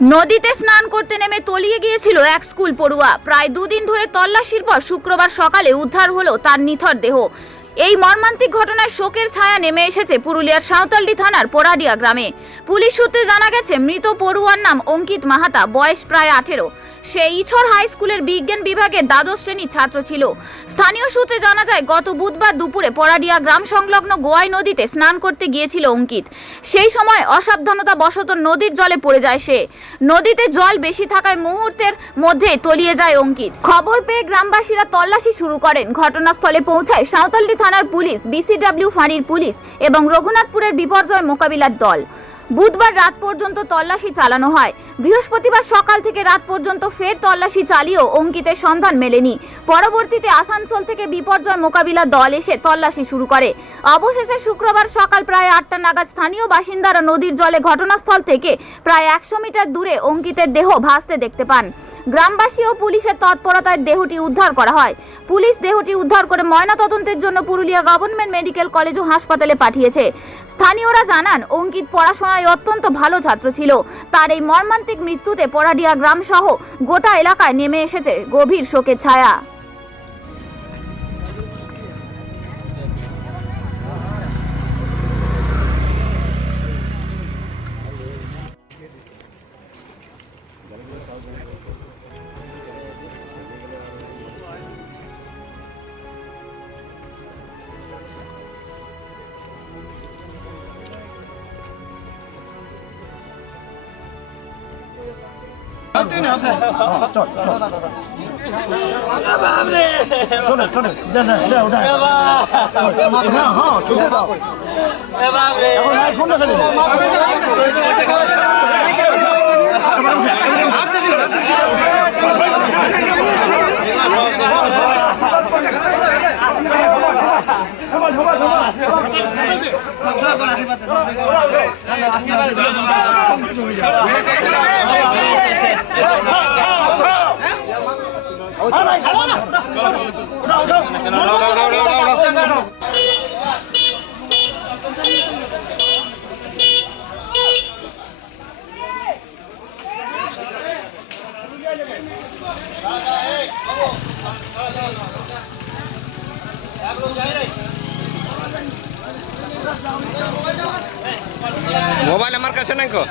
নদীতে স্নান করতে নেমে তলিয়ে গিয়েছিল এক স্কুল পড়ুয়া। প্রায় দুদিন ধরে তল্লাশির পর শুক্রবার সকালে উদ্ধার হলো তার নিথর দেহ। এই মর্মান্তিক ঘটনায় শোকের ছায়া নেমে এসেছে পুরুলিয়ার সাঁওতালডি থানার পোড়াডিয়া গ্রামে। পুলিশ সূত্রে জানা গেছে মৃত পড়ুয়ার নাম অঙ্কিত মাহাতা, বয়স প্রায় 18। সে ইছড় হাই স্কুলের বিজ্ঞান বিভাগের দ্বাদশ শ্রেণীর ছাত্র ছিল। স্থানীয় সূত্রে জানা যায় গত বুধবার দুপুরে পোড়াডিয়া গ্রাম সংলগ্ন গোয়াই নদীতে স্নান করতে গিয়েছিল অঙ্কিত। সেই সময় অসাবধানতা বশত নদীর জলে পড়ে যায় সে। নদীতে জল বেশি থাকায় মুহূর্তের মধ্যে তলিয়ে যায় অঙ্কিত। খবর পেয়ে গ্রামবাসীরা তল্লাশি শুরু করেন। ঘটনাস্থলে পৌঁছায় সাঁওতালডি থানার পুলিশ, বিসিডব্লিউ ফাঁড়ির পুলিশ এবং রঘুনাথপুরের বিপর্যয় মোকাবিলার দল। বুধবার রাত পর্যন্ত তল্লাশি চালানো হয়। বৃহস্পতিবার সকাল থেকে রাত পর্যন্ত ফের তল্লাশি চালিয়েও অঙ্কিতের সন্ধান মেলেনি। পরবর্তীতে আসানসোল থেকে বিপর্যয় মোকাবিলার দল এসে তল্লাশি শুরু করে। অবশেষে শুক্রবার সকাল প্রায় 8টা নাগাদ স্থানীয় বাসিন্দারা নদীর জলে ঘটনাস্থল থেকে প্রায় 100 মিটার দূরে অঙ্কিতের দেহ ভাসতে দেখতে পান। গ্রামবাসী ও পুলিশের তৎপরতায় দেহটি উদ্ধার করা হয়। পুলিশ দেহটি উদ্ধার করে ময়নাতদন্তের জন্য পুরুলিয়া গভর্নমেন্ট মেডিকেল কলেজ ও হাসপাতালে পাঠিয়েছে। স্থানীয়রা জানান, অঙ্কিত পড়াশোনায় অত্যন্ত ভালো ছাত্র ছিল। তার এই মর্মান্তিক মৃত্যুতে পোড়াডিয়া গ্রাম সহ গোটা এলাকায় নেমে এসেছে গভীর শোকের ছায়া। মোবাইল আমার কাছে নাই কো।